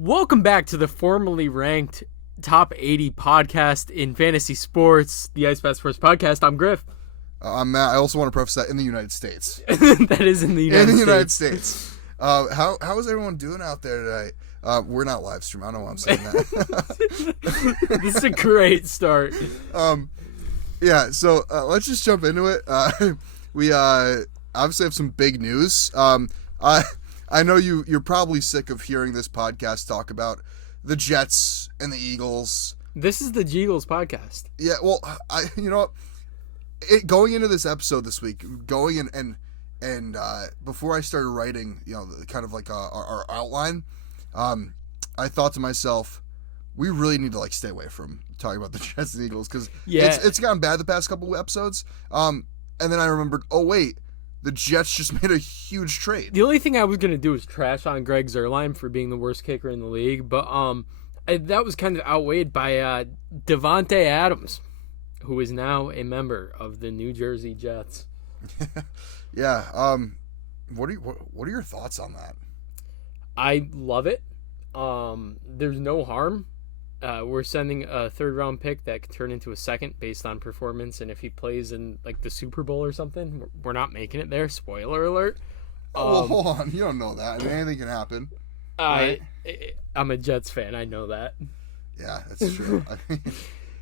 Welcome back to the formerly ranked top 80 podcast in fantasy sports, the Ice Bath Sports Podcast. I'm Griff. I'm Matt. I also want to preface that in the United States. That is in the United States. How is everyone doing out there today? We're not live stream. I don't know why I'm saying that. This is a great start. So let's just jump into it. We obviously have some big news. I know you're probably sick of hearing this podcast talk about the Jets and the Eagles. This is the Eagles podcast. Yeah, well, going into this episode this week, and before I started writing, kind of like our outline, I thought to myself, we really need to stay away from talking about the Jets and Eagles because it's gotten bad the past couple of episodes. And then I remembered, oh wait, the Jets just made a huge trade. The only thing I was gonna do is trash on Greg Zuerlein for being the worst kicker in the league, but that was kind of outweighed by Davante Adams, who is now a member of the New Jersey Jets. Yeah. What are your thoughts on that? I love it. There's no harm. We're sending a third-round pick that could turn into a second based on performance, and if he plays in the Super Bowl or something, we're not making it there. Spoiler alert. Well, hold on. You don't know that. I mean, anything can happen. Right? I'm a Jets fan. I know that. Yeah, that's true.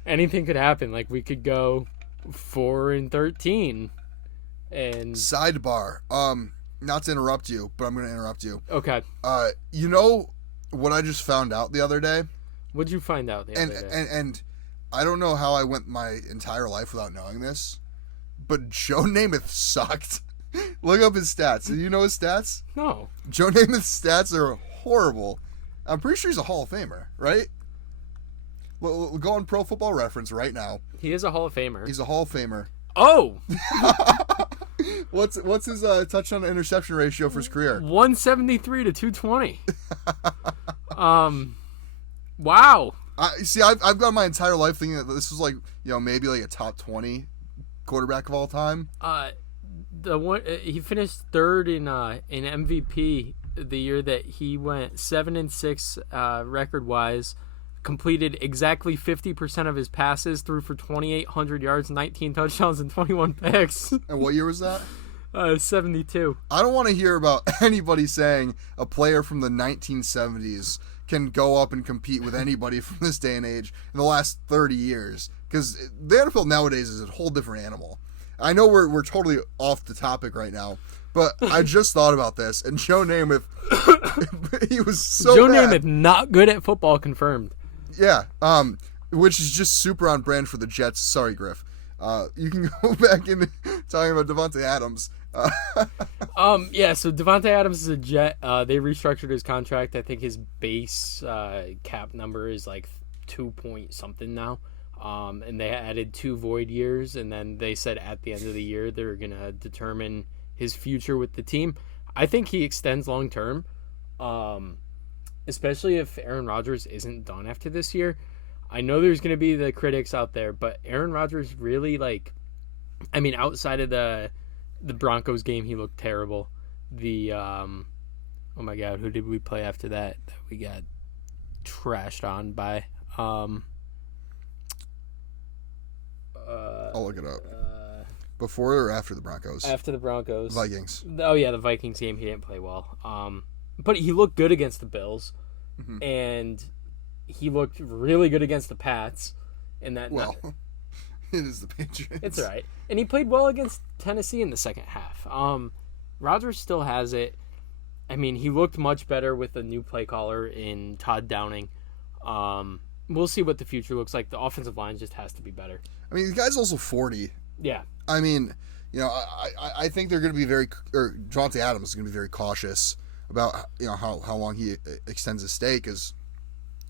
Anything could happen. We could go 4-13. And sidebar. Not to interrupt you, but I'm going to interrupt you. Okay. You know what I just found out the other day? What'd you find out the other day? And I don't know how I went my entire life without knowing this, but Joe Namath sucked. Look up his stats. Do you know his stats? No. Joe Namath's stats are horrible. I'm pretty sure he's a Hall of Famer, right? We'll go on Pro Football Reference right now. He is a Hall of Famer. He's a Hall of Famer. Oh! What's his touchdown to interception ratio for his career? 173 to 220. Wow. I've got my entire life thinking that this was maybe a top 20 quarterback of all time. He finished third in MVP the year that he went 7-6 record wise. Completed exactly 50% of his passes, threw for 2,800 yards, 19 touchdowns, and 21 picks. And what year was that? 72. I don't want to hear about anybody saying a player from the 1970s can go up and compete with anybody from this day and age in the last 30 years. Because the NFL nowadays is a whole different animal. I know we're totally off the topic right now, but I just thought about this, and Joe Namath, he was so Joe bad. Namath, not good at football, confirmed. Yeah, which is just super on brand for the Jets. Sorry, Griff. You can go back into talking about Davante Adams. So Davante Adams is a Jet. They restructured his contract. I think his base cap number is 2 point something now. And they added 2 void years, and then they said at the end of the year they're gonna determine his future with the team. I think he extends long term. Especially if Aaron Rodgers isn't done after this year. I know there's going to be the critics out there, but Aaron Rodgers really, outside of the Broncos game, he looked terrible. Oh my God, who did we play after that we got trashed on by? I'll look it up. Before or after the Broncos? After the Broncos. Vikings. Oh, yeah, the Vikings game, he didn't play well. But he looked good against the Bills, and he looked really good against the Pats. It is the Patriots. It's all right. And he played well against Tennessee in the second half. Rodgers still has it. I mean, he looked much better with a new play caller in Todd Downing. We'll see what the future looks like. The offensive line just has to be better. I mean, the guy's also 40. Yeah. I mean, I think they're going to be Davante Adams is going to be very cautious about how long he extends his stay, because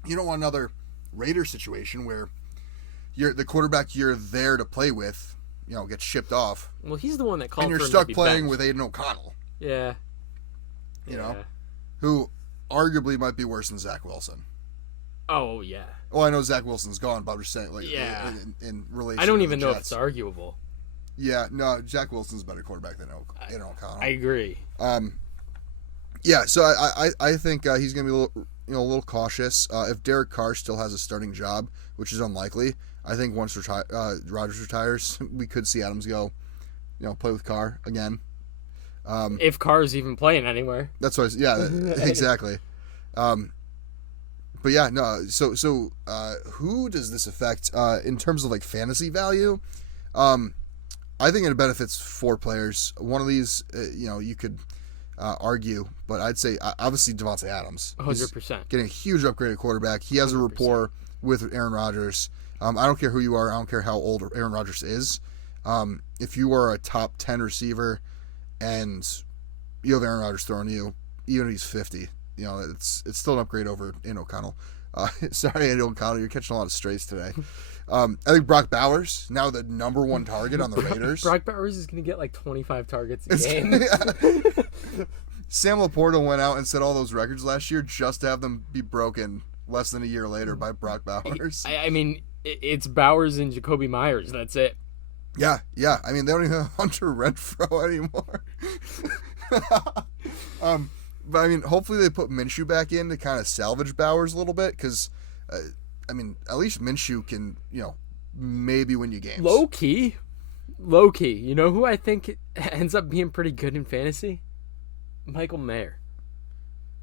you don't want another Raiders situation where the quarterback you're there to play with gets shipped off. Well, he's the one that called and you're for him stuck to be playing benched. with Aiden O'Connell. Yeah. Who arguably might be worse than Zach Wilson. Oh yeah. Well, I know Zach Wilson's gone, but I'm just saying in relation. I don't to even the know Jets. if it's arguable. Yeah, no, Zach Wilson's a better quarterback than Aiden O'Connell. I agree. Yeah, so I think he's going to be a little cautious. If Derek Carr still has a starting job, which is unlikely, I think once Rodgers retires, we could see Adams go, play with Carr again. If Carr is even playing anywhere. That's what. Exactly. But yeah, no. So who does this affect in terms of like fantasy value? I think it benefits 4 players. One of these, you could argue, but I'd say obviously Davante Adams. 100%. Getting a huge upgrade at quarterback. He has 100%. A rapport with Aaron Rodgers. I don't care who you are. I don't care how old Aaron Rodgers is. If you are a top 10 receiver and you have Aaron Rodgers throwing you, even if he's 50, it's still an upgrade over Aiden O'Connell. Sorry, Aiden O'Connell, you're catching a lot of strays today. I think Brock Bowers, now the number 1 target on the Raiders. Brock Bowers is going to get like 25 targets a game. Sam Laporta went out and set all those records last year just to have them be broken less than a year later by Brock Bowers. I mean, it's Bowers and Jacoby Myers. That's it. Yeah. I mean, they don't even have Hunter Renfrow anymore. But I mean, hopefully they put Minshew back in to kind of salvage Bowers a little bit because, I mean, at least Minshew can, maybe win you games. Low key. You know who I think ends up being pretty good in fantasy? Michael Mayer.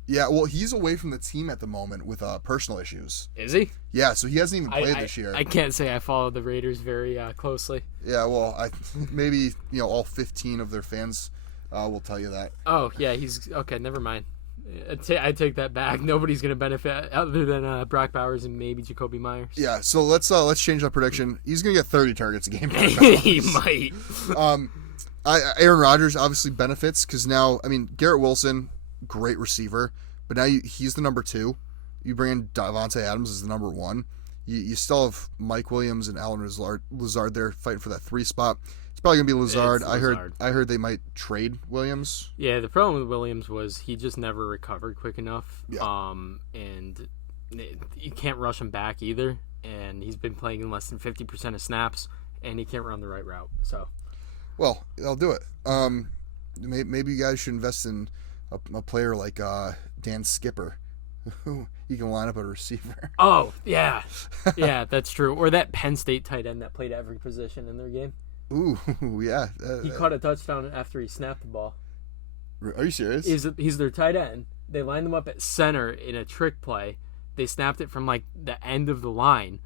Yeah, well, he's away from the team at the moment with personal issues. Is he? Yeah, so he hasn't even played this year. I can't say I follow the Raiders very closely. Yeah, well, maybe all 15 of their fans will tell you that. Oh, yeah, he's... Okay, never mind. I take that back. Nobody's going to benefit other than Brock Bowers and maybe Jacoby Myers. Yeah, so let's change that prediction. He's going to get 30 targets a game. He might. Aaron Rodgers obviously benefits because now, I mean, Garrett Wilson, great receiver, but now he's the number 2. You bring in Davante Adams as the number 1. You still have Mike Williams and Allen Lazard there fighting for that 3 spot. It's probably gonna be Lazard. I heard they might trade Williams. Yeah, the problem with Williams was he just never recovered quick enough. Yeah. And you can't rush him back either. And he's been playing in less than 50% of snaps, and he can't run the right route. So, well, I'll do it. Maybe you guys should invest in a player like Dan Skipper. You can line up a receiver. Oh yeah, that's true. Or that Penn State tight end that played every position in their game. Ooh, yeah. He caught a touchdown after he snapped the ball. Are you serious? He's their tight end. They lined him up at center in a trick play. They snapped it from like the end of the line,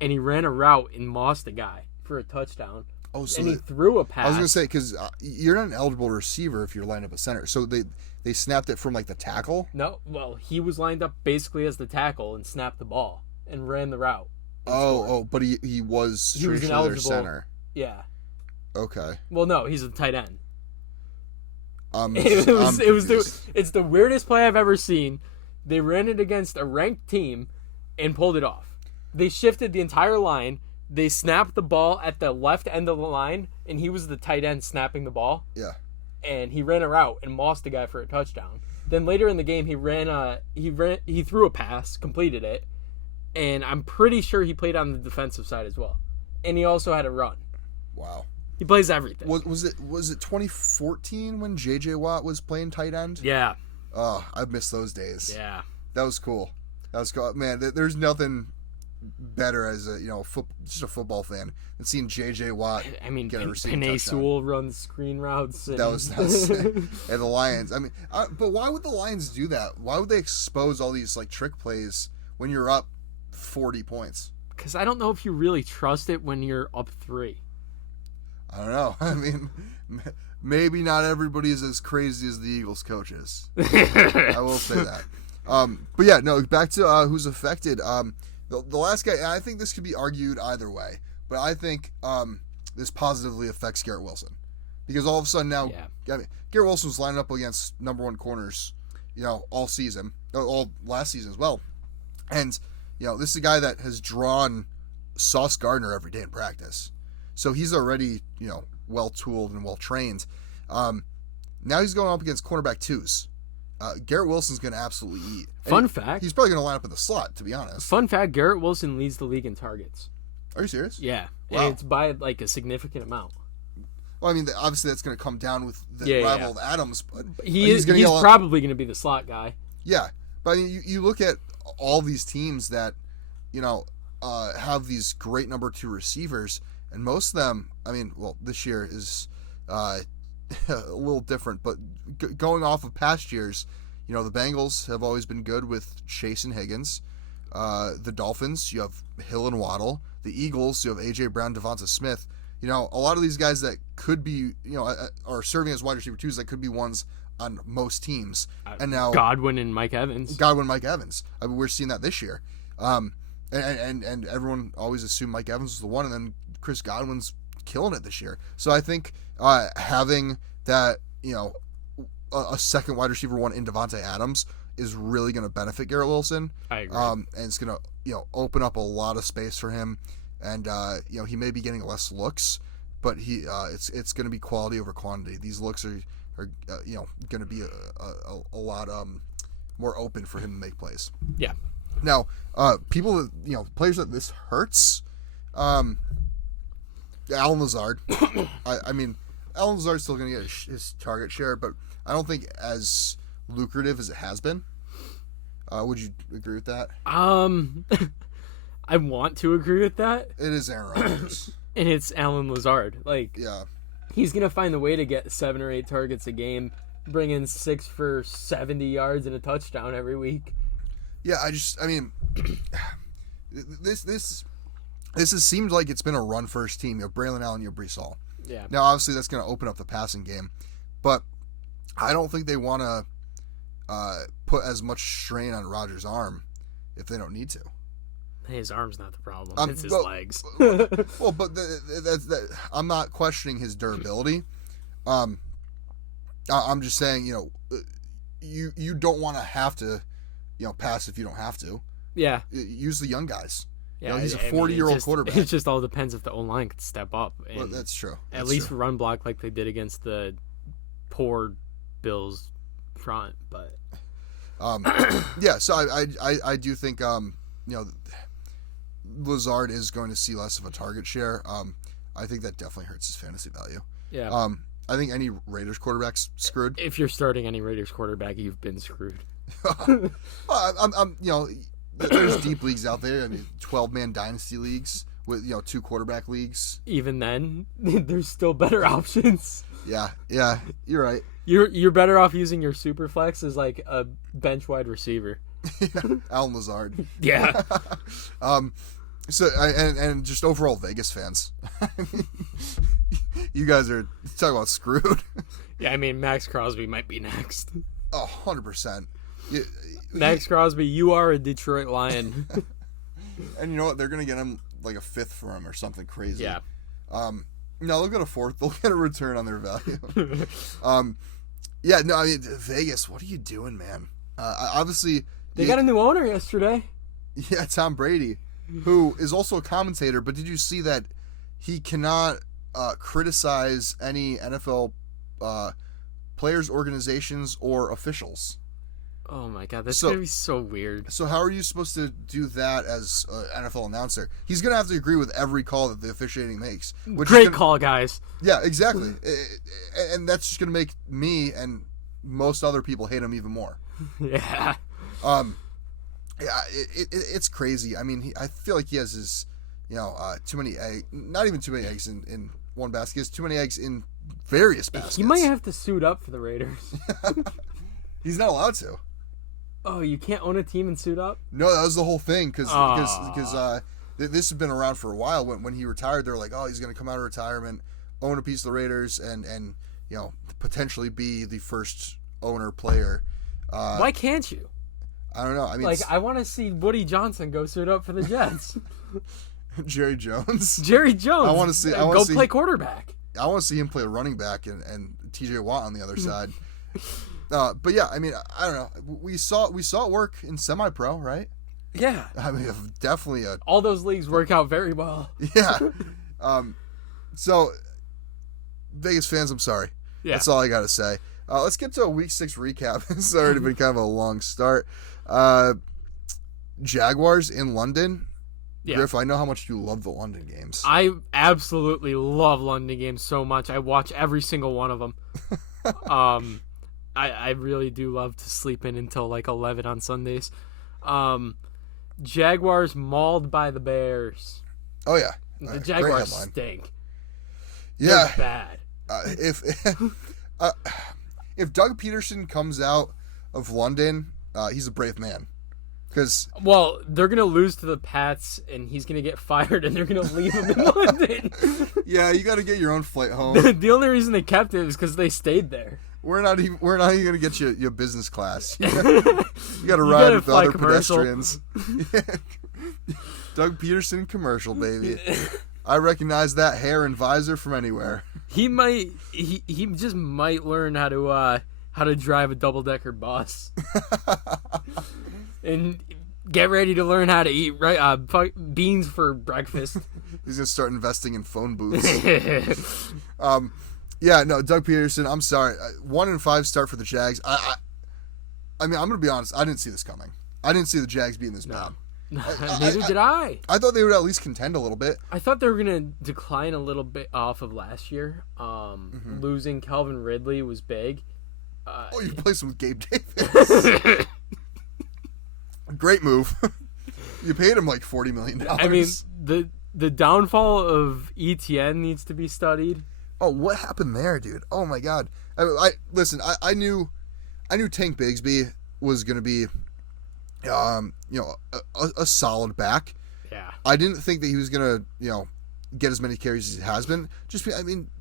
and he ran a route and mossed a guy for a touchdown. Oh, so and he threw a pass. I was gonna say because you're not an eligible receiver if you're lined up at center. So they snapped it from like the tackle. No, well he was lined up basically as the tackle and snapped the ball and ran the route. But he was an eligible center. Yeah. Okay. Well, no, he's a tight end. It's the weirdest play I've ever seen. They ran it against a ranked team and pulled it off. They shifted the entire line. They snapped the ball at the left end of the line, and he was the tight end snapping the ball. Yeah. And he ran a route and mossed the guy for a touchdown. Then later in the game, he threw a pass, completed it, and I'm pretty sure he played on the defensive side as well. And he also had a run. Wow. He plays everything. Was it 2014 when J.J. Watt was playing tight end? Yeah. Oh, I miss those days. Yeah. That was cool. Man, there's nothing better as just a football fan than seeing J.J. Watt. I mean, get a receiving touchdown. Sewell runs screen routes. And... That was and the Lions. I mean, but why would the Lions do that? Why would they expose all these like trick plays when you're up 40 points? Because I don't know if you really trust it when you're up 3. I don't know. I mean, maybe not everybody is as crazy as the Eagles coaches. I will say that. But yeah, no. Back to who's affected. The last guy. I think this could be argued either way, but I think this positively affects Garrett Wilson because all of a sudden now, I mean, Garrett Wilson was lining up against number 1 corners, all season, all last season as well, and this is a guy that has drawn Sauce Gardner every day in practice. So he's already, well-tooled and well-trained. Now he's going up against cornerback 2s. Garrett Wilson's going to absolutely eat. Fun fact. He's probably going to line up in the slot, to be honest. Fun fact, Garrett Wilson leads the league in targets. Are you serious? Yeah. Wow. And it's by, like, a significant amount. Well, I mean, obviously that's going to come down with the rival of Adams. But he's probably going to be the slot guy. Yeah. But I mean, you look at all these teams that, have these great number 2 receivers, and most of them, I mean, well, this year is a little different, but going off of past years, the Bengals have always been good with Chase and Higgins. The Dolphins, you have Hill and Waddle. The Eagles, you have A.J. Brown, Devonta Smith. A lot of these guys that could be, are serving as wide receiver 2s that could be ones on most teams. And now Godwin and Mike Evans. I mean, we're seeing that this year. And everyone always assumed Mike Evans was the one, and then Chris Godwin's killing it this year. So I think having that, a second wide receiver 1 in Davante Adams is really going to benefit Garrett Wilson. I agree. And it's going to, open up a lot of space for him. And, he may be getting less looks, but it's going to be quality over quantity. These looks are going to be a lot more open for him to make plays. Yeah. Now, people that, players that this hurts, Alan Lazard. I mean, Alan Lazard's still going to get his target share, but I don't think as lucrative as it has been. Would you agree with that? I want to agree with that. It is Aaron Rodgers. And it's Alan Lazard. Yeah. He's going to find a way to get 7 or 8 targets a game, bring in 6 for 70 yards and a touchdown every week. Yeah, I mean, this has seemed like it's been a run-first team. You have Braylon Allen, you have Breece Hall. Yeah. Now, obviously, that's going to open up the passing game, but I don't think they want to put as much strain on Rodgers' arm if they don't need to. His arm's not the problem. It's his legs. Well, but I'm not questioning his durability. I'm just saying, you don't want to have to, pass if you don't have to. Yeah. Use the young guys. Yeah, he's a 40-year-old quarterback. It just all depends if the O-line can step up. And well, that's true. At least run block like they did against the poor Bills front. But yeah, so I do think Lazard is going to see less of a target share. I think that definitely hurts his fantasy value. Yeah. I think any Raiders quarterback's screwed. If you're starting any Raiders quarterback, you've been screwed. There's deep leagues out there. I mean, 12-man dynasty leagues with 2 quarterback leagues. Even then, there's still better options. Yeah, you're right. You're better off using your super flex as like a bench wide receiver. Alan Lazard. Yeah. So and just overall Vegas fans. You guys are talking about screwed. Yeah, I mean Max Crosby might be next. 100%. Max Crosby, you are a Detroit Lion. And you know what? They're gonna get him like a 5th for him or something crazy. Yeah. No, they'll get a 4th. They'll get a return on their value. Yeah. No, I mean Vegas. What are you doing, man? Obviously, they got a new owner yesterday. Yeah, Tom Brady, who is also a commentator. But did you see that he cannot criticize any NFL players, organizations, or officials? Oh my god, that's gonna be so weird. So how are you supposed to do that as an NFL announcer? He's gonna have to agree with every call that the officiating makes. Great call, guys. Yeah, exactly. And that's just gonna make me and most other people hate him even more. Yeah. Yeah, it's crazy. I mean, I feel like he has his, too many eggs. Not even too many eggs in one basket. He has too many eggs in various baskets. He might have to suit up for the Raiders. He's not allowed to. Oh, you can't own a team and suit up? No, that was the whole thing because this has been around for a while. When he retired, they're like, oh, he's going to come out of retirement, own a piece of the Raiders, and potentially be the first owner player. Why can't you? I don't know. I mean, I want to see Woody Johnson go suit up for the Jets. Jerry Jones. I want to see. Go play quarterback. I want to see him play running back and T.J. Watt on the other side. But yeah, I mean, I don't know. We saw it work in semi-pro, right? Yeah. I mean, definitely all those leagues work out very well. Yeah. So Vegas fans, I'm sorry. Yeah. That's all I got to say. Let's get to a Week 6 recap. It's already been kind of a long start. Jaguars in London. Yeah. Griff, I know how much you love the London games. I absolutely love London games so much. I watch every single one of them. I really do love to sleep in until like 11 on Sundays. Jaguars mauled by the Bears. Oh yeah, The Jaguars stink. Yeah, they're bad. If Doug Pederson comes out of London, he's a brave man. Well, they're gonna lose to the Pats, and he's gonna get fired, and they're gonna leave him in London. Yeah, you got to get your own flight home. The only reason they kept him is because they stayed there. We're not even gonna get you your business class. You got to ride with the other pedestrians. Doug Pederson commercial, baby. I recognize that hair and visor from anywhere. He just might learn how to drive a double-decker bus. And get ready to learn how to eat beans for breakfast. He's gonna start investing in phone booths. Yeah, no, Doug Pederson. I'm sorry. 1-5 start for the Jags. I mean, I'm gonna be honest. I didn't see this coming. I didn't see the Jags being this bad. Neither did I. I thought they would at least contend a little bit. I thought they were gonna decline a little bit off of last year. Losing Calvin Ridley was big. You replaced him with Gabe Davis. Great move. You paid him like $40 million. I mean, the downfall of ETN needs to be studied. Oh, what happened there, dude? Oh my God. Listen. I knew Tank Bigsby was going to be, a solid back. Yeah. I didn't think that he was going to, get as many carries as he has been.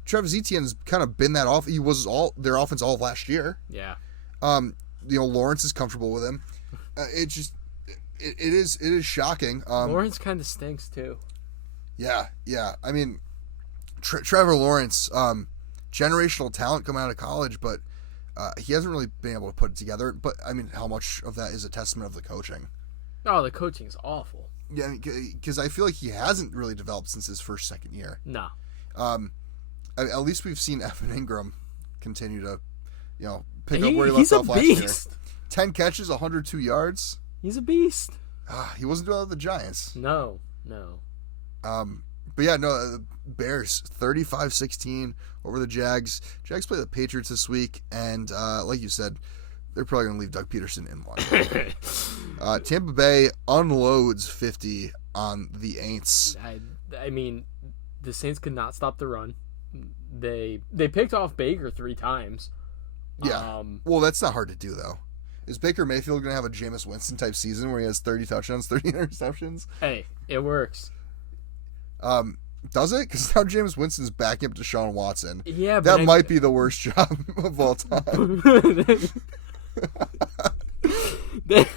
Travis Etienne has kind of been that off. He was their offense all of last year. Yeah. Lawrence is comfortable with him. It is shocking. Lawrence kind of stinks too. Yeah. I mean, Trevor Lawrence, generational talent coming out of college, but he hasn't really been able to put it together. But I mean, how much of that is a testament of the coaching? Oh, the coaching's awful. Yeah, because I feel like he hasn't really developed since his second year. No. At least we've seen Evan Ingram continue to, pick up where he left off last year. 10 catches, 102 yards. He's a beast. He wasn't doing that with the Giants. No. But yeah, no, the Bears 35-16 over the Jags. Jags play the Patriots this week, and like you said, they're probably going to leave Doug Pederson in London. Tampa Bay unloads 50 on the Aints. I mean, the Saints could not stop the run. They picked off Baker 3 times. Yeah. Well, that's not hard to do, though. Is Baker Mayfield going to have a Jameis Winston type season where he has 30 touchdowns, 30 interceptions? Hey, it works. Does it? Because now Jameis Winston's backing up Deshaun Watson. Yeah, but that might be the worst job of all time. that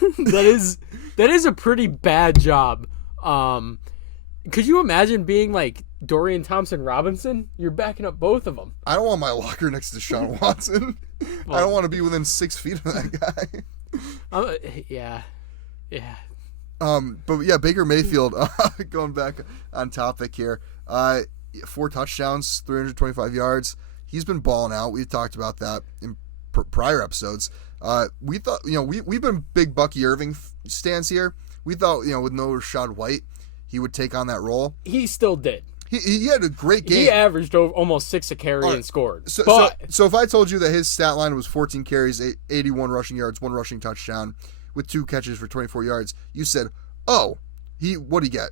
is a pretty bad job. Could you imagine being like Dorian Thompson-Robinson? You're backing up both of them. I don't want my locker next to Deshaun Watson. Well, I don't want to be within 6 feet of that guy. Yeah. But yeah, Baker Mayfield, going back on topic here, 4 touchdowns, 325 yards. He's been balling out. We've talked about that in prior episodes. We thought, we've been big Bucky Irving stands here. We thought, with no Rashad White, he would take on that role. He still did. He had a great game. He averaged almost 6 a carry and scored. So if I told you that his stat line was 14 carries, 81 rushing yards, 1 rushing touchdown, with 2 catches for 24 yards, you said, "Oh, what'd he get?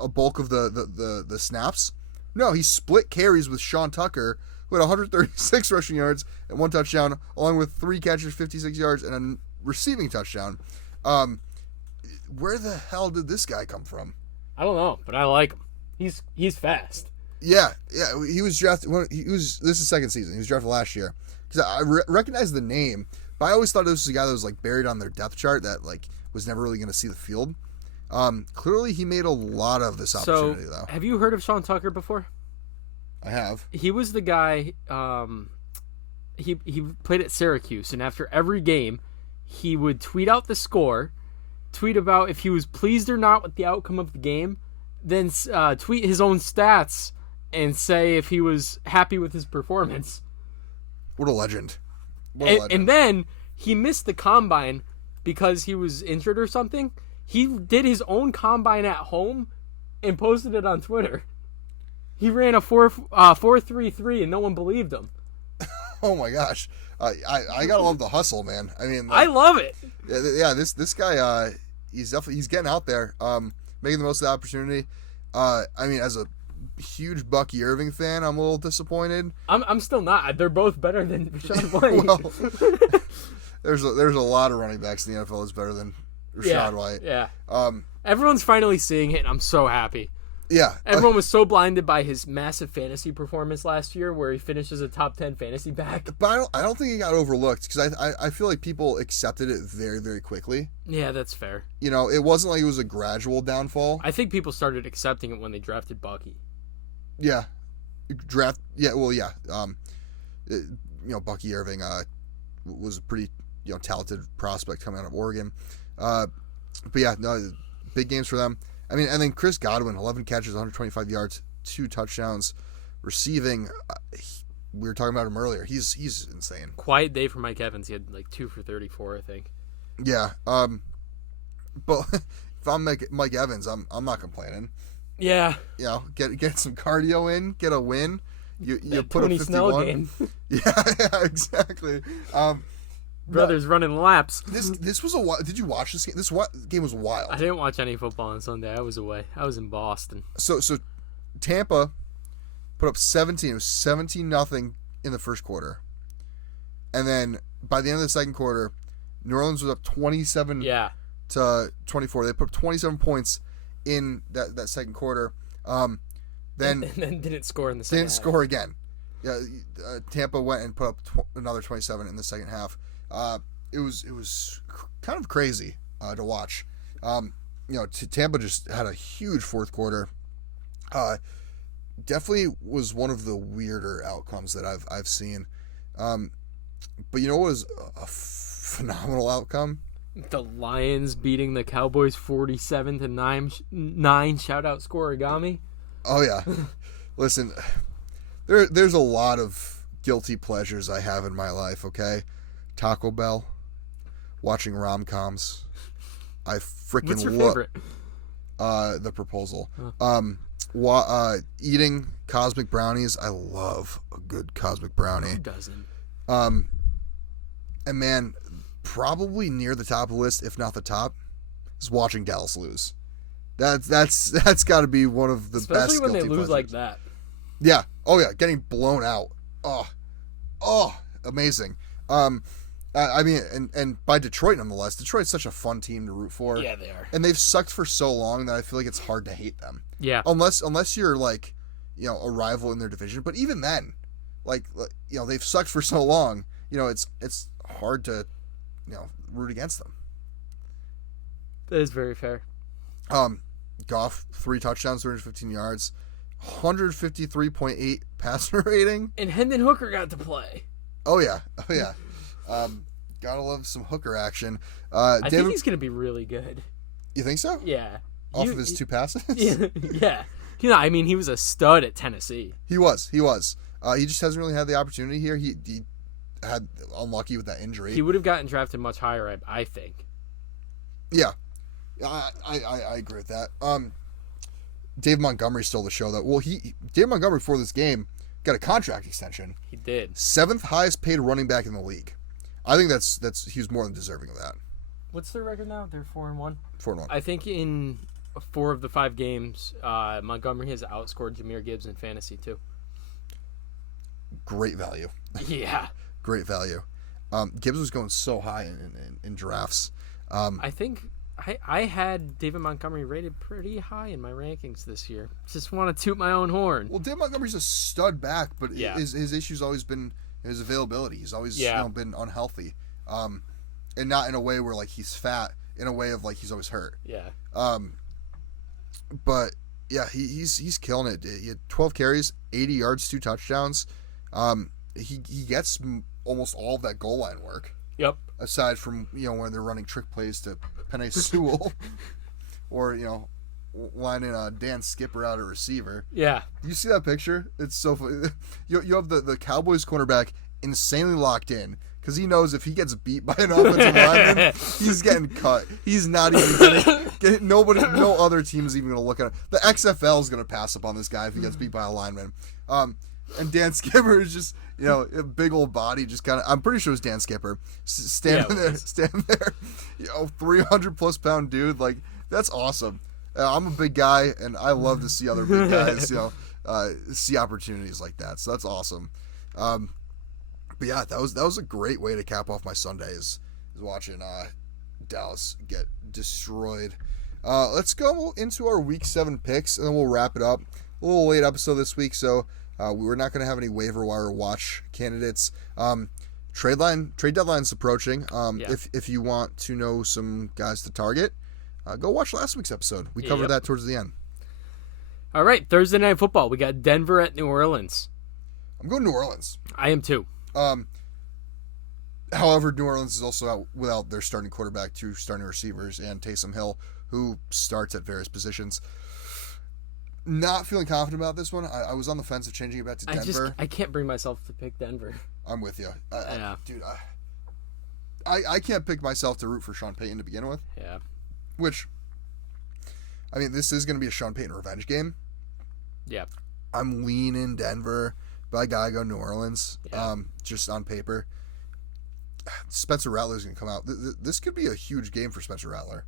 A bulk of the snaps?" No, he split carries with Sean Tucker, who had 136 rushing yards and 1 touchdown, along with 3 catches, 56 yards, and a receiving touchdown. Where the hell did this guy come from? I don't know, but I like him. He's fast. Yeah. He was drafted. This is second season. He was drafted last year because I recognize the name, but I always thought this was a guy that was like buried on their depth chart that like was never really going to see the field. Clearly, he made a lot of this opportunity though. Have you heard of Sean Tucker before? I have. He was the guy. He played at Syracuse, and after every game, he would tweet out the score, tweet about if he was pleased or not with the outcome of the game, then tweet his own stats and say if he was happy with his performance. What a legend. And then he missed the combine because he was injured or something. He did his own combine at home and posted it on Twitter. He ran a 4.33 and no one believed him. Oh my gosh. I gotta love the hustle, man. I mean, I love it. yeah. This guy, he's getting out there, making the most of the opportunity. I mean, as a huge Bucky Irving fan, I'm a little disappointed. I'm still not. They're both better than Rashad White. Well, there's a lot of running backs in the NFL that's better than Rashad White. Yeah. Everyone's finally seeing it, and I'm so happy. Yeah. Everyone was so blinded by his massive fantasy performance last year, where he finishes a top 10 fantasy back. But I don't think he got overlooked because I feel like people accepted it very, very quickly. Yeah, that's fair. You know, it wasn't like it was a gradual downfall. I think people started accepting it when they drafted Bucky. Yeah. Yeah. Well, yeah. Bucky Irving was a pretty talented prospect coming out of Oregon. But yeah, no, big games for them. I mean, and then Chris Godwin, 11 catches, 125 yards, 2 touchdowns, receiving. We were talking about him earlier. He's insane. Quiet day for Mike Evans. He had like 2 for 34, I think. Yeah. But if I'm Mike Evans, I'm not complaining. Yeah. Get some cardio in, get a win. You put Tony a 51. Snell game. Yeah, exactly. Brothers running laps. This was a wild. Did you watch this game? This game was wild. I didn't watch any football on Sunday. I was away. I was in Boston. So Tampa put up 17. It was 17-0 in the first quarter, and then by the end of the second quarter, New Orleans was up 27 to 24. They put up 27 points in that second quarter. Then and then didn't score in the second. Didn't score again. Yeah, Tampa went and put up another 27 in the second half. It was kind of crazy to watch. Tampa just had a huge fourth quarter. Definitely was one of the weirder outcomes that I've seen. But you know what was a phenomenal outcome? The Lions beating the Cowboys 47-9. Shout out Scorigami. Oh yeah. Listen, there's a lot of guilty pleasures I have in my life, okay? Taco Bell, watching rom-coms. I freaking What's your favorite? The Proposal. Eating cosmic brownies. I love a good cosmic brownie. Who doesn't? And man, probably near the top of the list, if not the top, is watching Dallas lose. That's got to be one of the Especially best. Especially when they lose pleasures. like that. Yeah. Oh yeah, getting blown out. Oh, amazing. I mean, and by Detroit nonetheless. Detroit's such a fun team to root for. Yeah, they are. And they've sucked for so long that I feel like it's hard to hate them. Yeah. Unless you're like, a rival in their division. But even then, they've sucked for so long. It's hard to, root against them. That is very fair. Goff, 3 touchdowns, 315 yards, 153.8 passer rating. And Hendon Hooker got to play. Oh yeah. Gotta love some Hooker action. I think he's gonna be really good. You think so? Yeah. Off of his 2 passes? Yeah. I mean, he was a stud at Tennessee. He was. He just hasn't really had the opportunity here. He had unlucky with that injury. He would have gotten drafted much higher, I think. Yeah. I agree with that. Dave Montgomery stole the show though. Well, Dave Montgomery before this game got a contract extension. He did. 7th highest paid running back in the league. I think that's he was more than deserving of that. What's their record now? They're 4-1. 4-1. I think in 4 of the 5 games, Montgomery has outscored Jahmyr Gibbs in fantasy too. Great value. Yeah. Great value. Gibbs was going so high in drafts. I think I had David Montgomery rated pretty high in my rankings this year. Just want to toot my own horn. Well, David Montgomery's a stud back, but his issue's always been his availability. He's always been unhealthy, and not in a way where like he's fat. In a way of like he's always hurt. Yeah. But yeah, he's killing it. He had 12 carries, 80 yards, 2 touchdowns. He gets almost all of that goal line work. Yep. Aside from when they're running trick plays to Penei Sewell, or lining Dan Skipper out at receiver. Yeah. You see that picture? It's so funny. You have the Cowboys cornerback insanely locked in because he knows if he gets beat by an offensive lineman, he's getting cut. He's not even getting nobody. No other team is even going to look at him. The XFL is going to pass up on this guy if he gets beat by a lineman. And Dan Skipper is a big old body, just kind of. I'm pretty sure it was Dan Skipper standing there, 300 plus pound dude. Like that's awesome. I'm a big guy, and I love to see other big guys, see opportunities like that. So that's awesome. But yeah, that was a great way to cap off my Sunday is watching Dallas get destroyed. Let's go into our Week 7 picks, and then we'll wrap it up. A little late episode this week, so we're not going to have any waiver wire watch candidates. Trade deadline's approaching. If you want to know some guys to target, go watch last week's episode. We covered that towards the end. All right, Thursday Night Football. We got Denver at New Orleans. I'm going New Orleans. I am too. However, New Orleans is also out without their starting quarterback, 2 starting receivers, and Taysom Hill, who starts at various positions. Not feeling confident about this one. I was on the fence of changing it back to Denver. I can't bring myself to pick Denver. I'm with you. Dude, I can't pick myself to root for Sean Payton to begin with. Yeah. Which, I mean, this is going to be a Sean Payton revenge game. Yeah. I'm leaning Denver, but I got to go New Orleans, just on paper. Spencer Rattler's going to come out. This could be a huge game for Spencer Rattler.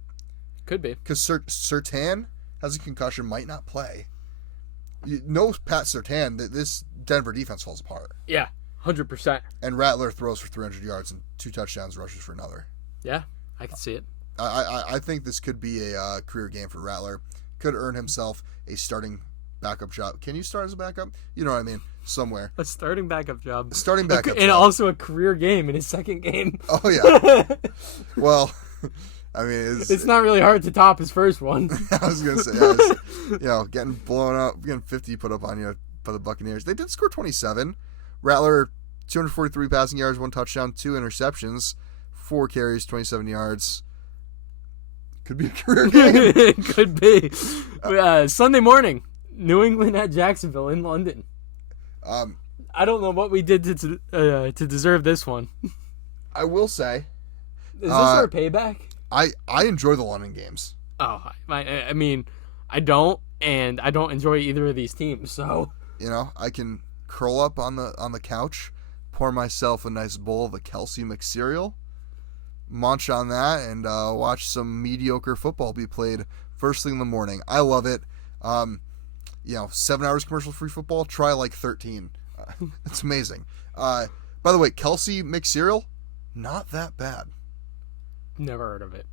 Could be. Because Surtain has a concussion, might not play. No Pat Surtain, this Denver defense falls apart. Yeah, 100%. And Rattler throws for 300 yards and 2 touchdowns, rushes for another. Yeah, I can see it. I think this could be a career game for Rattler. Could earn himself a starting backup job. Can you start as a backup? You know what I mean? Somewhere. A starting backup job. Starting backup job. And also a career game in his second game. Oh, yeah. Well, I mean, it's not really hard to top his first one. I was going to say, getting blown up, getting 50 put up on you by the Buccaneers. They did score 27. Rattler, 243 passing yards, 1 touchdown, 2 interceptions, 4 carries, 27 yards. Could be a career game. It could be. Sunday morning, New England at Jacksonville in London. I don't know what we did to deserve this one. I will say, is this our payback? I enjoy the London games. Oh, I mean, I don't enjoy either of these teams. So I can curl up on the couch, pour myself a nice bowl of the Kelsey McCereal, munch on that, and watch some mediocre football be played first thing in the morning. I love it. 7 hours commercial-free football, try like 13. It's amazing. By the way, Kelsey McCereal, not that bad. Never heard of it.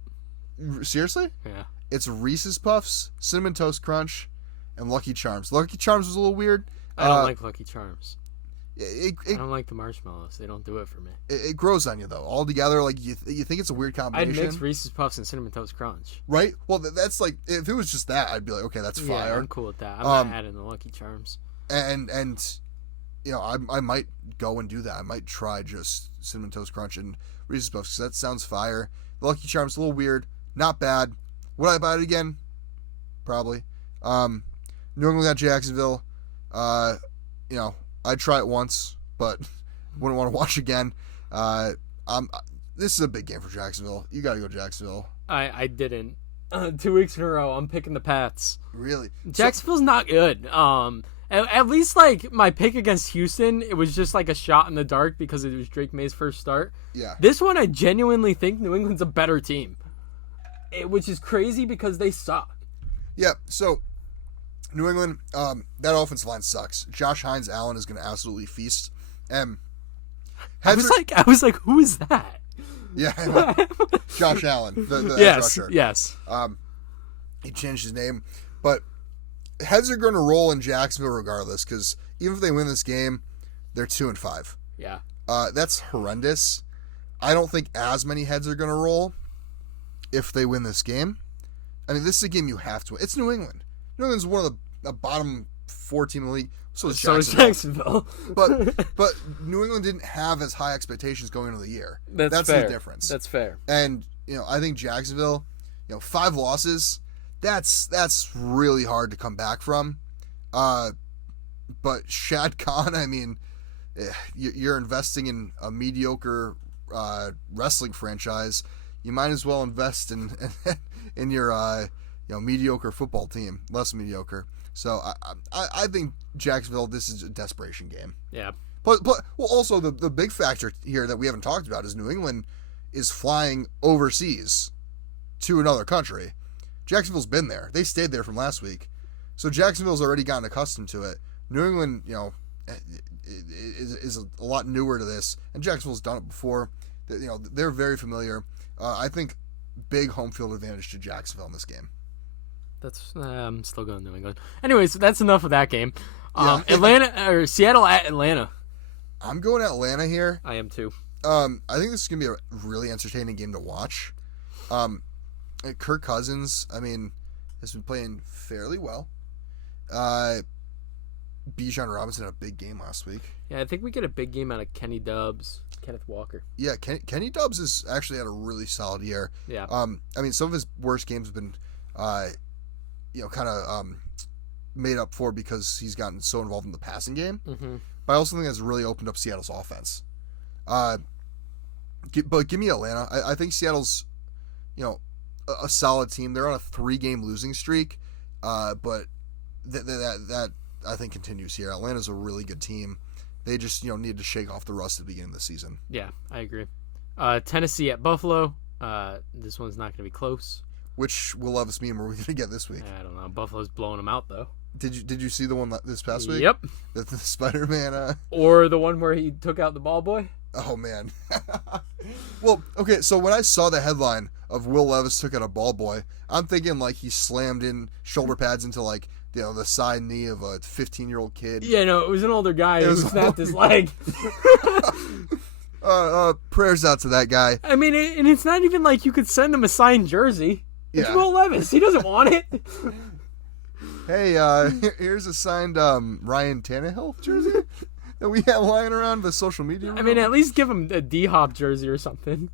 Seriously? Yeah. It's Reese's Puffs, Cinnamon Toast Crunch, and Lucky Charms. Lucky Charms was a little weird. I don't like Lucky Charms. I don't like the marshmallows. They don't do it for me. It grows on you, though. All together, like, you think it's a weird combination. I'd mix Reese's Puffs and Cinnamon Toast Crunch. Right? Well, that's like, if it was just that, I'd be like, okay, that's fire. Yeah, I'm cool with that. I'm not adding the Lucky Charms. And I might go and do that. I might try just Cinnamon Toast Crunch and Reese's Puffs, because that sounds fire. The Lucky Charms, a little weird. Not bad. Would I buy it again? Probably. New England at Jacksonville. I'd try it once, but wouldn't want to watch again. This is a big game for Jacksonville. You got to go Jacksonville. I didn't. 2 weeks in a row, I'm picking the Pats. Really? Jacksonville's not good. At least, like, my pick against Houston, it was just like a shot in the dark because it was Drake May's first start. Yeah. This one, I genuinely think New England's a better team, which is crazy because they suck. Yeah, so New England, that offensive line sucks. Josh Hines Allen is going to absolutely feast. I was like, who is that? Yeah, Josh Allen, the yes, rusher. Yes. He changed his name, but heads are going to roll in Jacksonville regardless, because even if they win this game, they're 2-5. Yeah. That's horrendous. I don't think as many heads are going to roll if they win this game. I mean, this is a game you have to win. It's New England. New England's one of the bottom 4 team in the league. So is Jacksonville. but New England didn't have as high expectations going into the year. That's fair. the difference. That's fair. And I think Jacksonville, 5 losses, that's really hard to come back from. But Shad Khan, I mean, you're investing in a mediocre wrestling franchise. You might as well invest in your mediocre football team, less mediocre. So I think Jacksonville, this is a desperation game. Yeah. Well, also the big factor here that we haven't talked about is New England is flying overseas to another country. Jacksonville's been there. They stayed there from last week. So Jacksonville's already gotten accustomed to it. New England, is a lot newer to this, and Jacksonville's done it before. They're very familiar. I think big home field advantage to Jacksonville in this game. I'm still going New England. Anyways, that's enough of that game. Seattle at Atlanta. I'm going Atlanta here. I am too. I think this is gonna be a really entertaining game to watch. Kirk Cousins, has been playing fairly well. Bijan Robinson had a big game last week. Yeah, I think we get a big game out of Kenneth Walker. Yeah, Kenny Dobbs has actually had a really solid year. Yeah. Some of his worst games have been, made up for because he's gotten so involved in the passing game. Mm-hmm. But I also think that's really opened up Seattle's offense. But give me Atlanta. I think Seattle's, a solid team. They're on a 3-game losing streak, but that I think continues here. Atlanta's a really good team. They just need to shake off the rust at the beginning of the season. Yeah, I agree. Tennessee at Buffalo. This one's not going to be close. Which Will Levis meme are we going to get this week? I don't know. Buffalo's blowing them out though. Did you see the one this past week? Yep. The Spider-Man. Or the one where he took out the ball boy. Oh man. Well, okay. So when I saw the headline of Will Levis took out a ball boy, I'm thinking like he slammed in shoulder pads into the side knee of a 15-year-old kid. Yeah, no, it was an older guy who snapped his leg. Prayers out to that guy. And it's not even like you could send him a signed jersey. It's Will Levis. He doesn't want it. Hey, here's a signed Ryan Tannehill jersey that we have lying around the social media room. At least give him a D-Hop jersey or something.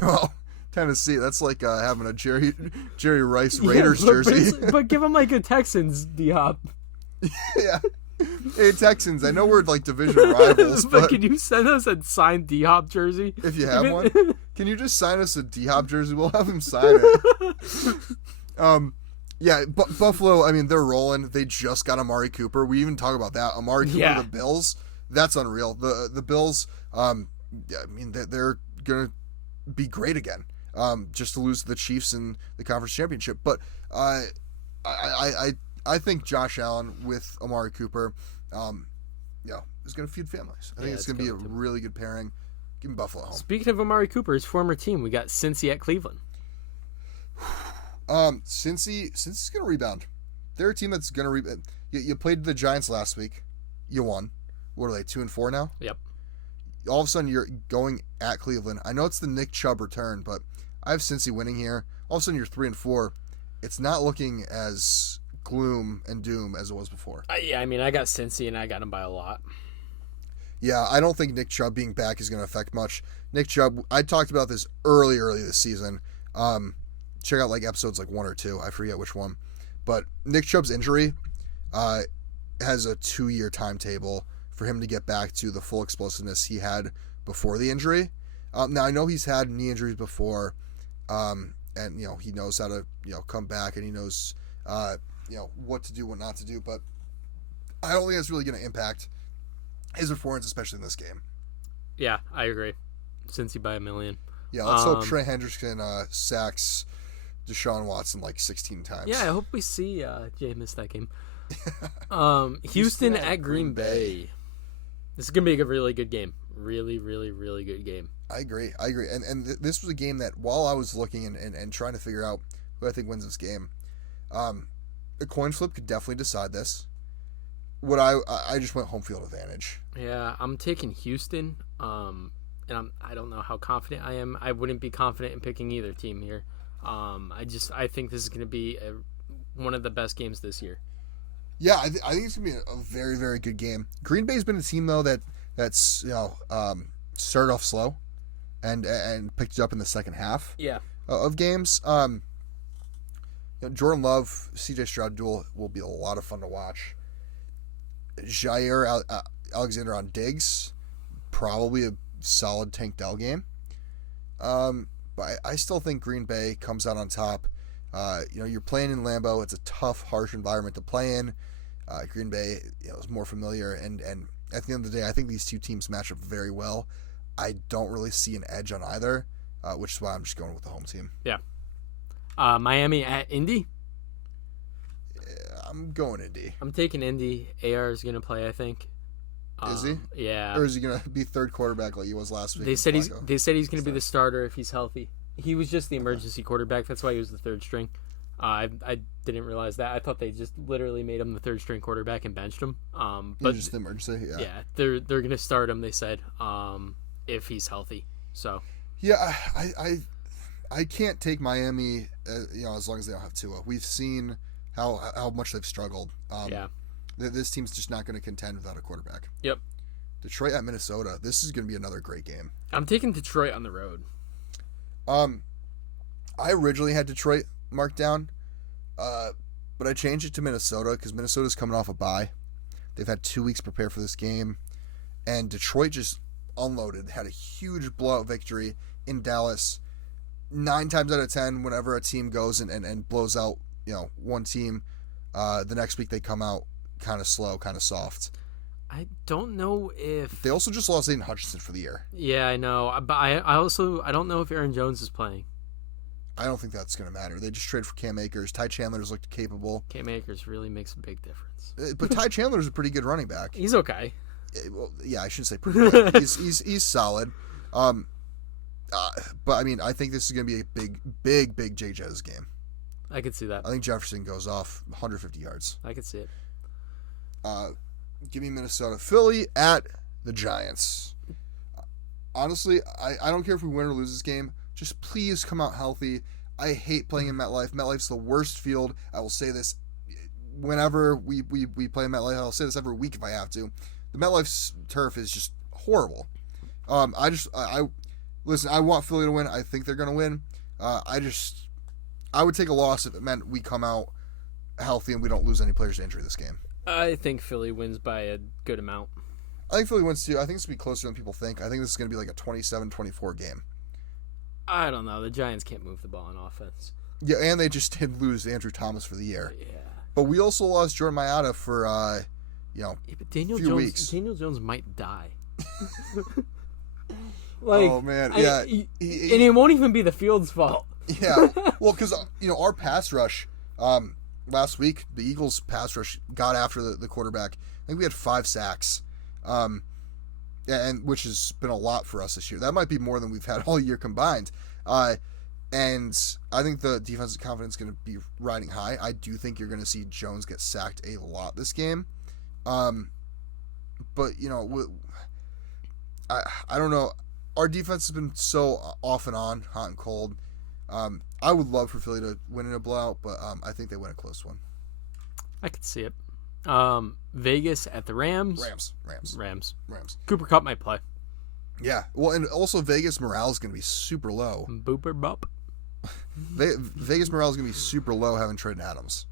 Well, Tennessee, that's like having a Jerry Rice Raiders jersey. But give him like a Texans D-Hop. Yeah. Hey, Texans, I know we're like division rivals, but can you send us a signed D-Hop jersey? If you have one, can you just sign us a D-Hop jersey? We'll have him sign it. Yeah, Buffalo, they're rolling. They just got Amari Cooper. We even talk about that. Amari Cooper, the Bills, that's unreal. The Bills, they're going to be great again, just to lose to the Chiefs in the conference championship. But I think Josh Allen with Amari Cooper, is going to feud families. I think it's going to be a really good pairing. Give me Buffalo home. Speaking of Amari Cooper, his former team, we got Cincy at Cleveland. Cincy's going to rebound. They're a team that's going to rebound. You played the Giants last week. You won. What are they, 2-4 now? Yep. All of a sudden, you're going at Cleveland. I know it's the Nick Chubb return, but I have Cincy winning here. All of a sudden, you're 3-4. It's not looking as gloom and doom as it was before. I got Cincy, and I got him by a lot. Yeah, I don't think Nick Chubb being back is going to affect much. Nick Chubb, I talked about this early this season. Check out episodes 1 or 2. I forget which one. But Nick Chubb's injury has a 2-year timetable for him to get back to the full explosiveness he had before the injury. Now, I know he's had knee injuries before, and he knows how to come back, and he knows what to do, what not to do. But I don't think that's really going to impact his performance, especially in this game. Yeah, I agree. Cincy by 1 million. Yeah, let's hope Trey Hendrickson sacks Deshaun Watson 16 times. Yeah, I hope we see Jameis that game. Houston at Green Bay. This is going to be a really good game. Really, really, really good game. I agree. And this was a game that while I was looking and trying to figure out who I think wins this game, a coin flip could definitely decide this. I just went home field advantage. Yeah, I'm taking Houston. And I don't know how confident I am. I wouldn't be confident in picking either team here. I think this is going to be one of the best games this year. Yeah, I think it's going to be a very, very good game. Green Bay's been a team though that's started off slow, and picked it up in the second half. Yeah. Of games. Jordan Love, CJ Stroud duel will be a lot of fun to watch. Jair Alexander on Diggs, probably a solid Tank Dell game. But I still think Green Bay comes out on top. You're playing in Lambeau. It's a tough, harsh environment to play in. Green Bay is more familiar, and at the end of the day, I think these two teams match up very well. I don't really see an edge on either, which is why I'm just going with the home team. Yeah. Miami at Indy. Yeah, I'm going Indy. I'm taking Indy. AR is going to play, I think. Is he? Yeah. Or is he going to be third quarterback like he was last week? They said he's going to be the starter if he's healthy. He was just the emergency quarterback. That's why he was the third string. I didn't realize that. I thought they just literally made him the third string quarterback and benched him. But just the emergency. Yeah. Yeah, they're going to start him. They said if he's healthy. So. Yeah, I can't take Miami. As long as they don't have Tua. We've seen how much they've struggled. Yeah. This team's just not going to contend without a quarterback. Yep. Detroit at Minnesota. This is going to be another great game. I'm taking Detroit on the road. I originally had Detroit marked down, but I changed it to Minnesota because Minnesota's coming off a bye. They've had 2 weeks to prepare for this game, and Detroit just unloaded. Had a huge blowout victory in Dallas. 9 times out of 10, whenever a team goes and blows out, one team, the next week they come out kind of slow, kind of soft. I don't know if they also just lost Aiden Hutchinson for the year. Yeah, I know, but I don't know if Aaron Jones is playing. I don't think that's going to matter. They just traded for Cam Akers. Ty Chandler's looked capable. Cam Akers really makes a big difference. But Ty Chandler's a pretty good running back. He's okay. Well, yeah, I shouldn't say pretty good. he's solid. But I mean, I think this is going to be a big Jay Jettas game. I could see that. I think Jefferson goes off 150 yards. I could see it. Give me Minnesota. Philly at the Giants. Honestly, I don't care if we win or lose this game. Just please come out healthy. I hate playing in MetLife. MetLife's the worst field. I will say this whenever we play in MetLife. I'll say this every week if I have to. The MetLife's turf is just horrible. Listen, I want Philly to win. I think they're going to win. I would take a loss if it meant we come out healthy and we don't lose any players to injury this game. I think Philly wins by a good amount. I think Philly wins too. I think this will be closer than people think. I think this is going to be like a 27-24 game. I don't know. The Giants can't move the ball on offense. Yeah, and they just did lose Andrew Thomas for the year. Yeah. But we also lost Jordan Mailata for, but Daniel few Jones, weeks. Daniel Jones might die. Oh, man. Yeah. And it won't even be the field's fault. Yeah. Well, because, our pass rush, last week, the Eagles' pass rush got after the quarterback. I think we had 5 sacks, and which has been a lot for us this year. That might be more than we've had all year combined. And I think the defensive confidence is going to be riding high. I do think you're going to see Jones get sacked a lot this game. But, I don't know. Our defense has been so off and on, hot and cold. I would love for Philly to win in a blowout, but I think they win a close one. I could see it. Vegas at the Rams. Rams. Cooper Kupp might play. Yeah. Well, and also Vegas morale is going to be super low. Booper bop. Vegas morale is going to be super low having traded Adams.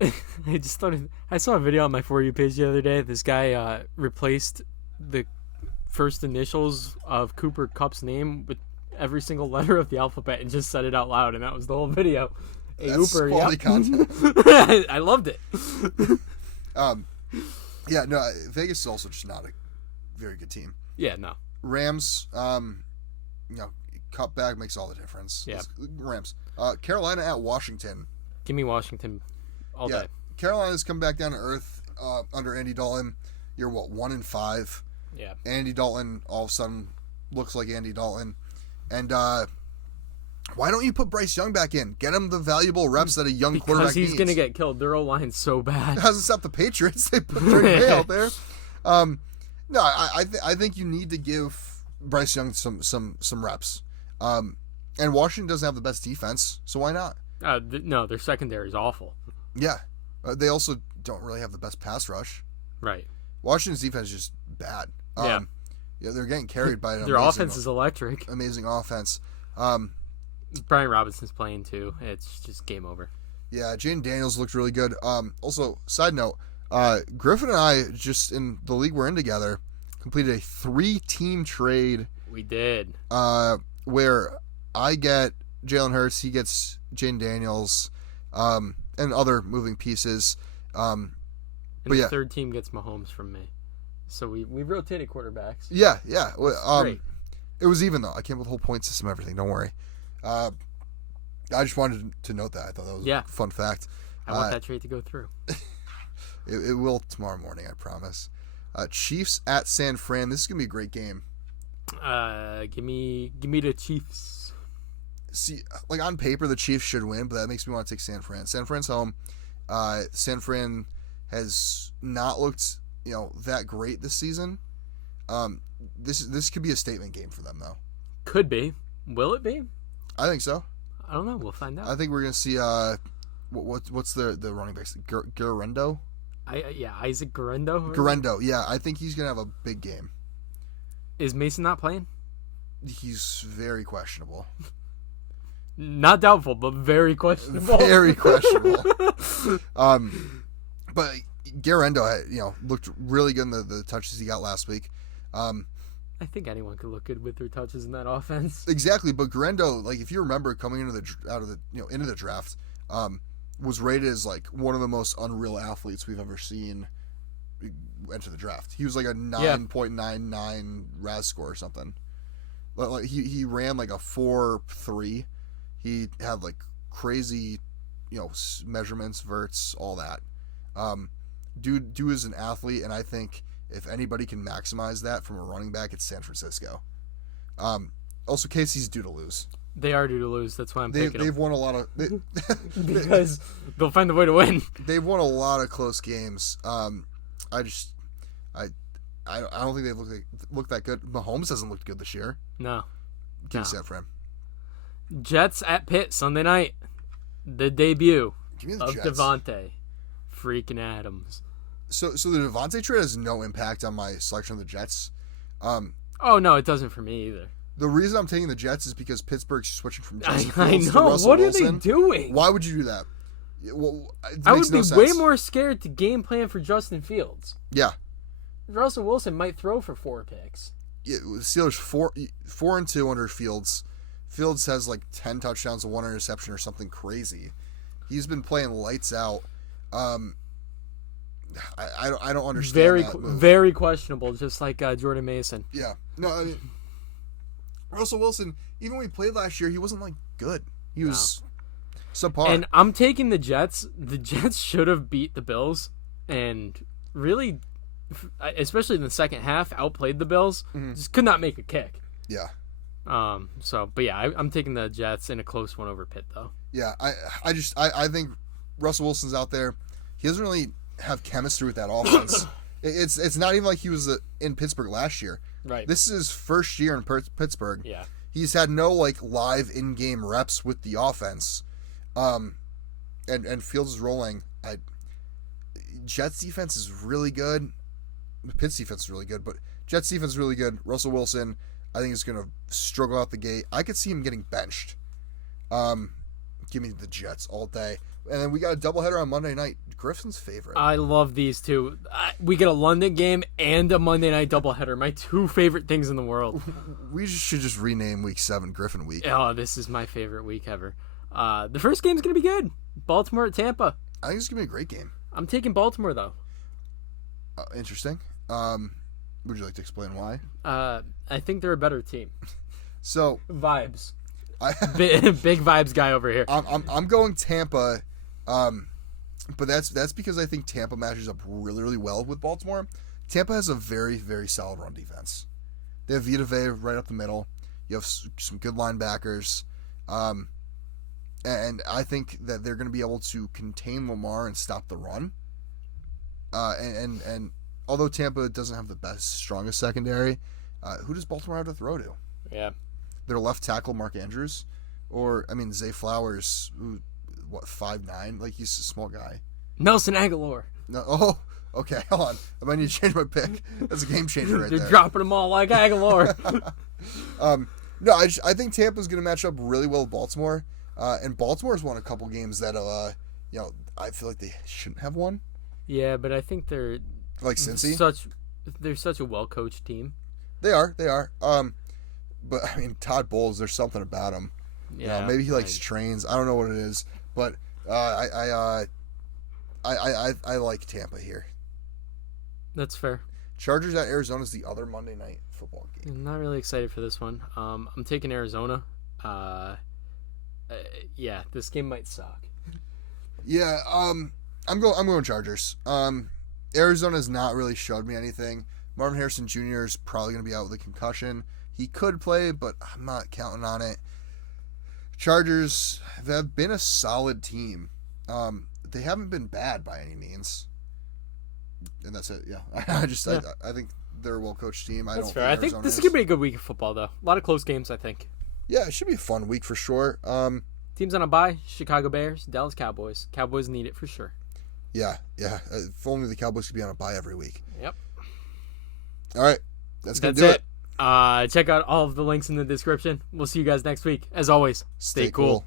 I saw a video on my For You page the other day. This guy replaced the first initials of Cooper Kupp's name with every single letter of the alphabet and just said it out loud, and that was the whole video. That's quality content. I loved it. Yeah, no, Vegas is also just not a very good team. Yeah, no. Rams, cutback makes all the difference. Yeah. Rams. Carolina at Washington. Give me Washington all day. Carolina's come back down to earth under Andy Dalton. You're 1-5. Yeah. Andy Dalton all of a sudden looks like Andy Dalton. And why don't you put Bryce Young back in? Get him the valuable reps that a young quarterback needs. Because he's going to get killed. Their O-line's so bad. It hasn't stopped the Patriots. They put Drake May out there. No, I think you need to give Bryce Young some reps. And Washington doesn't have the best defense, so why not? No, their secondary is awful. Yeah. They also don't really have the best pass rush. Right. Washington's defense is just bad. Yeah, they're getting carried by their offense is electric. Amazing offense. Brian Robinson's playing too. It's just game over. Yeah, Jaden Daniels looked really good. Also, side note, Griffin and I, just in the league we're in together, completed a 3-team trade. We did. Where I get Jalen Hurts, he gets Jaden Daniels, and other moving pieces. And the third team gets Mahomes from me. So we rotated quarterbacks. Yeah. Well, Great. It was even, though. I came up with the whole point system and everything. Don't worry. I just wanted to note that. I thought that was a fun fact. I want that trade to go through. It will tomorrow morning, I promise. Chiefs at San Fran. This is going to be a great game. Give me the Chiefs. See, like on paper, the Chiefs should win, but that makes me want to take San Fran. San Fran's home. San Fran has not looked, that great this season. This could be a statement game for them, though. Could be. Will it be? I think so. I don't know. We'll find out. I think we're gonna see. What's the running backs? Guerrero? Isaac Guerrero. Guerrero. Yeah, I think he's gonna have a big game. Is Mason not playing? He's very questionable. Not doubtful, but very questionable. Very questionable. But Guerrero, looked really good in the touches he got last week. I think anyone could look good with their touches in that offense. Exactly, but Guerrero, like if you remember coming into the draft, was rated as like one of the most unreal athletes we've ever seen enter the draft. He was like a 9.99 RAS score or something. Like he ran like a 4.3. He had like crazy, measurements, verts, all that. Dude is an athlete, and I think if anybody can maximize that from a running back, it's San Francisco. Also, KC's due to lose. They are due to lose. That's why I'm picking them. They've won a lot of... because they'll find a way to win. They've won a lot of close games. I don't think they've looked that good. Mahomes hasn't looked good this year. No. Give me San Fran. Jets at Pitt Sunday night. The debut of Jets. Davante freaking Adams. So the Davante trade has no impact on my selection of the Jets. Oh, no, it doesn't for me either. The reason I'm taking the Jets is because Pittsburgh's switching from Justin I Fields to know. Russell What Wilson. are they doing? Why would you do that? Well, I would be way more scared to game plan for Justin Fields. Yeah. Russell Wilson might throw for 4 picks. Yeah, the Steelers 4-2 under Fields. Fields has like 10 touchdowns and 1 interception or something crazy. He's been playing lights out. I don't understand that move. Very questionable, just like Jordan Mason. Yeah. No, I mean, Russell Wilson, even when he played last year, he wasn't like good. He was subpar. And I'm taking the Jets. The Jets should have beat the Bills and really, especially in the second half, outplayed the Bills. Mm-hmm. Just could not make a kick. Yeah. But yeah, I'm taking the Jets in a close one over Pitt, though. Yeah, I think Russell Wilson's out there. He doesn't really have chemistry with that offense. It's not even like he was in Pittsburgh last year. Right. This is his first year in Pittsburgh. Yeah. He's had no like live in-game reps with the offense. And Fields is rolling. Jets defense is really good. Pitt's defense is really good, but Jets defense is really good. Russell Wilson, I think, is going to struggle out the gate. I could see him getting benched. Give me the Jets all day. And then we got a doubleheader on Monday night. Griffin's favorite. I love these two. We get a London game and a Monday night doubleheader. My 2 favorite things in the world. We should just rename Week 7 Griffin Week. Oh, this is my favorite week ever. The first game's going to be good. Baltimore at Tampa. I think it's going to be a great game. I'm taking Baltimore, though. Interesting. Would you like to explain why? I think they're a better team. So vibes. Big vibes guy over here. I'm going Tampa, but that's because I think Tampa matches up really, really well with Baltimore. Tampa has a very, very solid run defense. They have Vita Vea right up the middle. You have some good linebackers, and I think that they're going to be able to contain Lamar and stop the run. And although Tampa doesn't have the best, strongest secondary, who does Baltimore have to throw to? Yeah. Their left tackle, Mark Andrews, Zay Flowers, 5'9", like he's a small guy. Nelson Aguilar. No, oh, okay, hold on. I might need to change my pick. That's a game changer right there. They're dropping them all like Aguilar. No, I think Tampa's going to match up really well with Baltimore, and Baltimore's won a couple games that I feel like they shouldn't have won. Yeah, but I think they're like Cincy. They're such a well coached team. They are. But I mean, Todd Bowles, there's something about him. Yeah, maybe he likes trains. I don't know what it is, but I like Tampa here. That's fair. Chargers at Arizona is the other Monday night football game. I'm not really excited for this one. I'm taking Arizona. Yeah, this game might suck. Yeah, I'm going Chargers. Arizona's not really showed me anything. Marvin Harrison Jr. is probably going to be out with a concussion. He could play, but I'm not counting on it. Chargers have been a solid team. They haven't been bad by any means. And that's it. Yeah, I think they're a well-coached team. That's fair. I think this is gonna be a good week of football, though. A lot of close games, I think. Yeah, it should be a fun week for sure. Teams on a bye: Chicago Bears, Dallas Cowboys. Cowboys need it for sure. Yeah. If only the Cowboys could be on a bye every week. Yep. All right, that's gonna do it. Check out all of the links in the description. We'll see you guys next week. As always, stay cool.